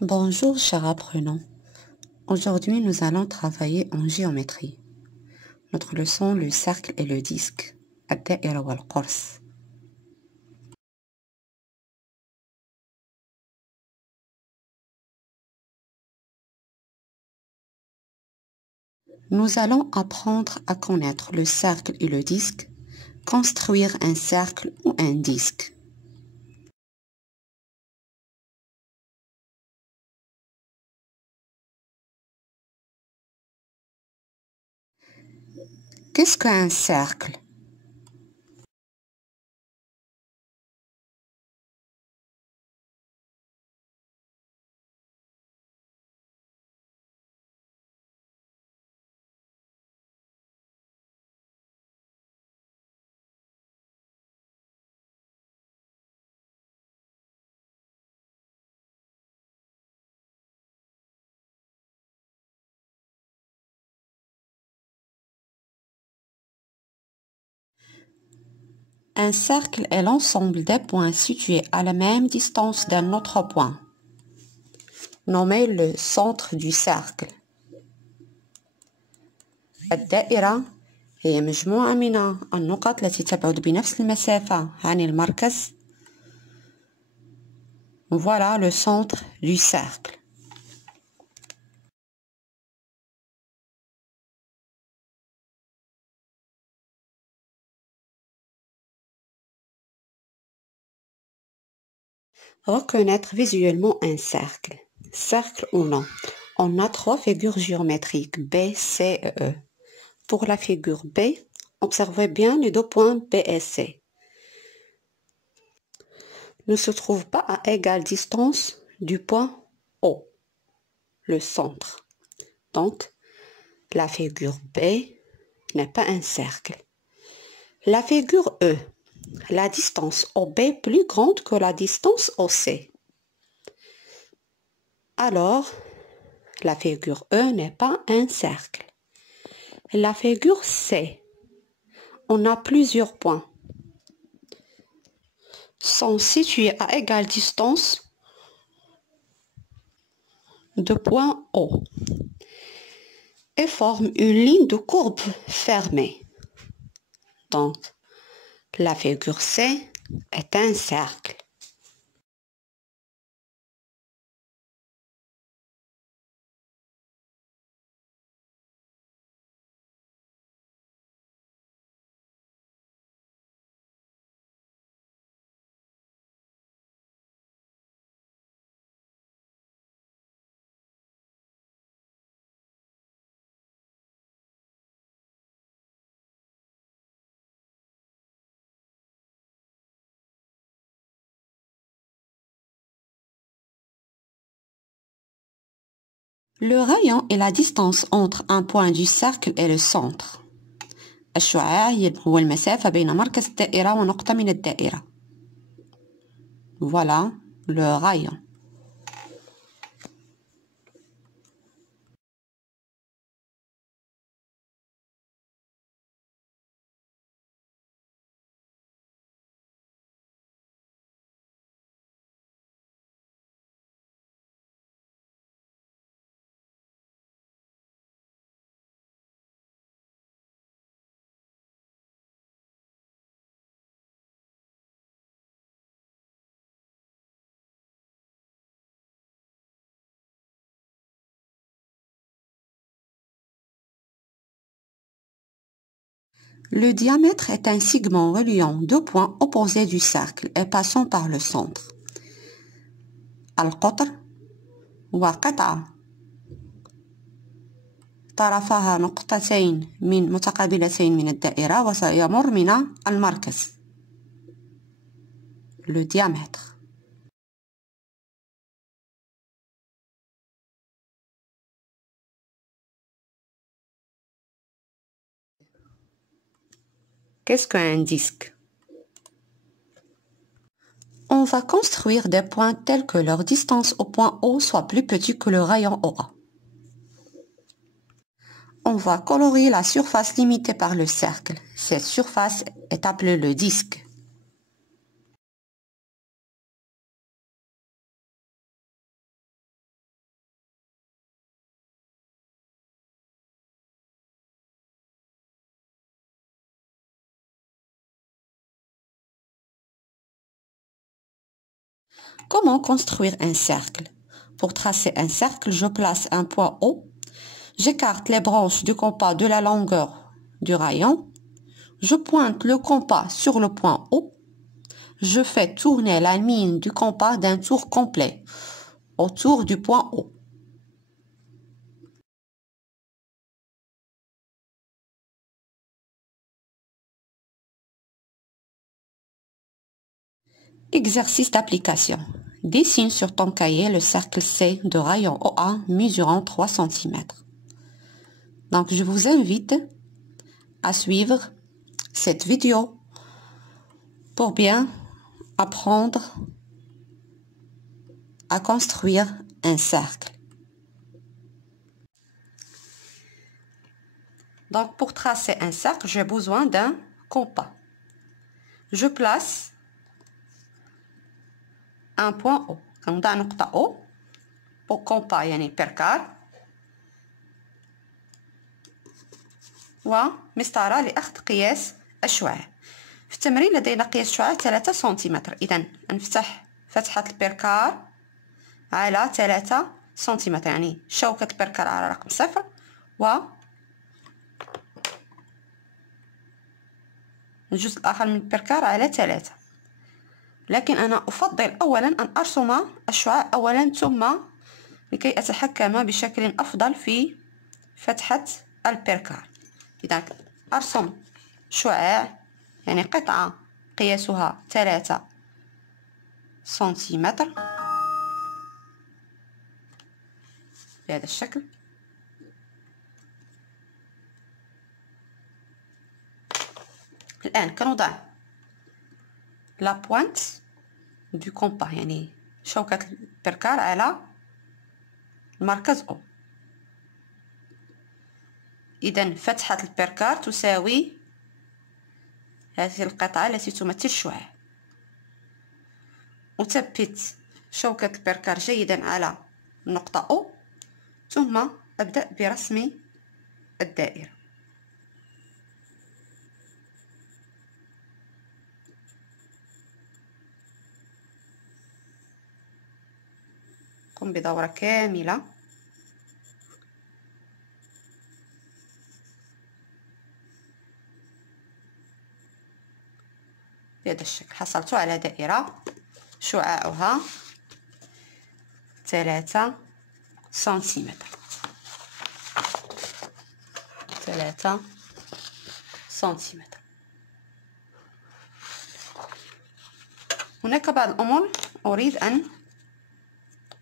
Bonjour chers apprenants. Aujourd'hui nous allons travailler en géométrie. Notre leçon, le cercle et le disque. الدائرة والقرص. Nous allons apprendre à connaître le cercle et le disque, construire un cercle ou un disque. Qu'est-ce qu'un cercle? Un cercle est l'ensemble des points situés à la même distance d'un autre point, nommé le centre du cercle. الدائرة هي مجموعة من النقط التي تبعد بنفس المسافة عن المركز. Voilà le centre du cercle. Reconnaître visuellement un cercle. Cercle ou non. On a trois figures géométriques, B, C et E. Pour la figure B, observez bien les deux points B et C. Ne se trouvent pas à égale distance du point O, le centre. Donc, la figure B n'est pas un cercle. La figure E, la distance OB est plus grande que la distance OC. Alors, la figure E n'est pas un cercle. La figure C, on a plusieurs points, sont situés à égale distance de point O et forment une ligne de courbe fermée. Donc, la figure C est un cercle. Le rayon est la distance entre un point du cercle et le centre. الشعاع هو المسافة بين مركز الدائرة ونقطة من الدائرة. Voilà le rayon. Le diamètre est un segment reliant deux points opposés du cercle et passant par le centre. القطر وقطعة طرفها نقطتين من متقابلتين من الدائرة وسيمر من المركز. Le diamètre. Qu'est-ce qu'un disque? On va construire des points tels que leur distance au point O soit plus petite que le rayon OA. On va colorer la surface limitée par le cercle. Cette surface est appelée le disque. Comment construire un cercle? Pour tracer un cercle, je place un point O. J'écarte les branches du compas de la longueur du rayon. Je pointe le compas sur le point O. Je fais tourner la ligne du compas d'un tour complet autour du point O. Exercice d'application. Dessine sur ton cahier le cercle C de rayon OA mesurant 3 cm. Donc, je vous invite à suivre cette vidéo pour bien apprendre à construire un cercle. Donc, pour tracer un cercle, j'ai besoin d'un compas. Je place un point O. كنضع نقطة O pour compas يعني بيركار ومسطرة لأخذ قياس الشعاع. في التمرين لدينا قياس شعاع 3 سنتيمتر. إذا نفتح فتحة البيركار على 3 سنتيمتر، يعني شوكة البيركار على رقم 0 والجزء الآخر من البيركار على 3. لكن أنا أفضل أولا أن أرسم الشعاع أولا ثم لكي أتحكم بشكل أفضل في فتحة البيركار. إذا أرسم شعاع يعني قطعة قياسها 3 سنتيمتر بهذا الشكل. الآن كنوضع لا بوينت دو كومبا يعني شوكة البركار على المركز أو. إذا فتحة البركار تساوي هذه القطعة التي تمثل الشعاع. أثبت شوكة البركار جيدا على النقطة أو ثم أبدأ برسم الدائرة. قم بدورة كاملة بهذا الشكل. حصلت على دائرة شعاعها 3 سنتيمتر. 3 سنتيمتر. هناك بعض الأمور أريد أن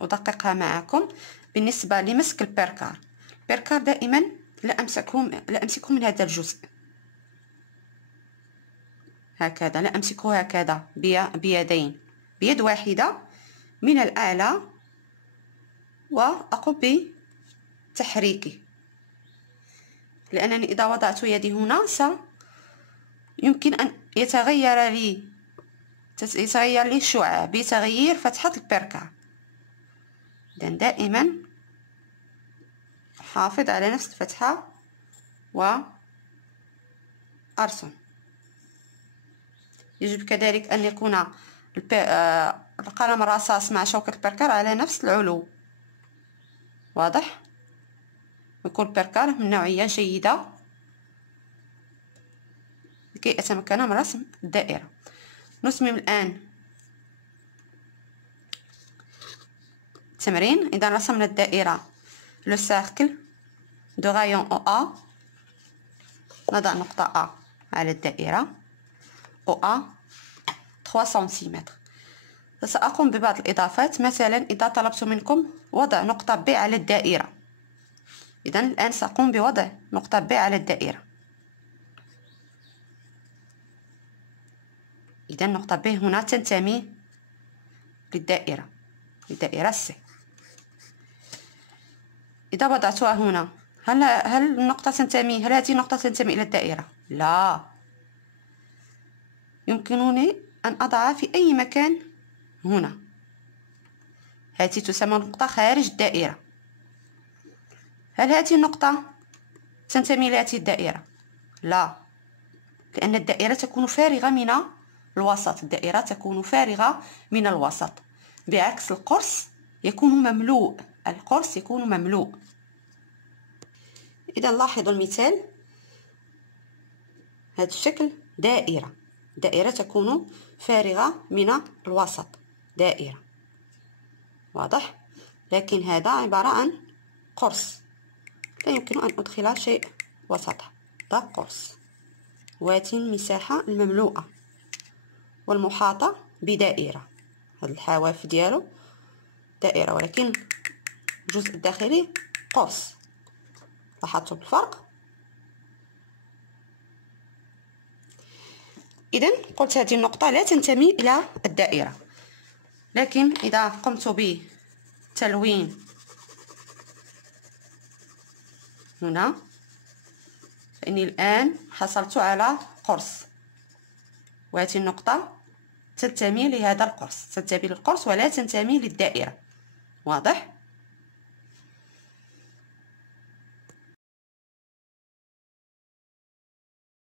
أدققها معكم بالنسبة لمسك البركار. البركار دائما لا أمسكه من هذا الجزء هكذا، لا أمسكه هكذا بيدين، بيد واحدة من الأعلى وأقوم بتحريكه، لأنني إذا وضعت يدي هنا يمكن أن يتغير لي الشعاع بتغيير فتحة البركار. إذا دائما أحافظ على نفس الفتحة وأرسم. يجب كذلك أن يكون القلم الرصاص مع شوكة البركار على نفس العلو، واضح؟ يكون البركار من نوعية جيدة لكي أتمكن من رسم الدائرة. نتمم الآن التمرين. إذا رسمنا الدائرة لو سيركل دو رايون او ا، نضع نقطة ا على الدائرة او ا 3 سنتيمتر. سأقوم ببعض الإضافات، مثلا إذا طلبت منكم وضع نقطة ب على الدائرة، إذا الآن سأقوم بوضع نقطة ب على الدائرة. إذا نقطة ب هنا تنتمي للدائرة سي. إذا وضعتها هنا هل هذه النقطة تنتمي إلى الدائرة؟ لا، يمكنني أن أضعها في أي مكان هنا. هذه تسمى نقطة خارج الدائرة. هل هذه النقطة تنتمي لهذه الدائرة؟ لا، لأن الدائرة تكون فارغة من الوسط. الدائرة تكون فارغة من الوسط، بعكس القرص يكون مملوء، القرص يكون مملوء. إذا لاحظوا المثال، هذا الشكل دائرة، دائرة تكون فارغة من الوسط، دائرة، واضح؟ لكن هذا عبارة عن قرص، لا يمكن أن أدخل شيء وسطه، هذا قرص واتي المساحة المملوءة والمحاطة بدائرة. هذا الحواف ديالو دائرة، ولكن الجزء الداخلي قرص. لاحظتوا بالفرق؟ إذن قلت هذه النقطة لا تنتمي إلى الدائرة، لكن إذا قمت بتلوين هنا فإني الآن حصلت على قرص، وهذه النقطة تنتمي لهذا القرص، تنتمي للقرص ولا تنتمي للدائرة، واضح؟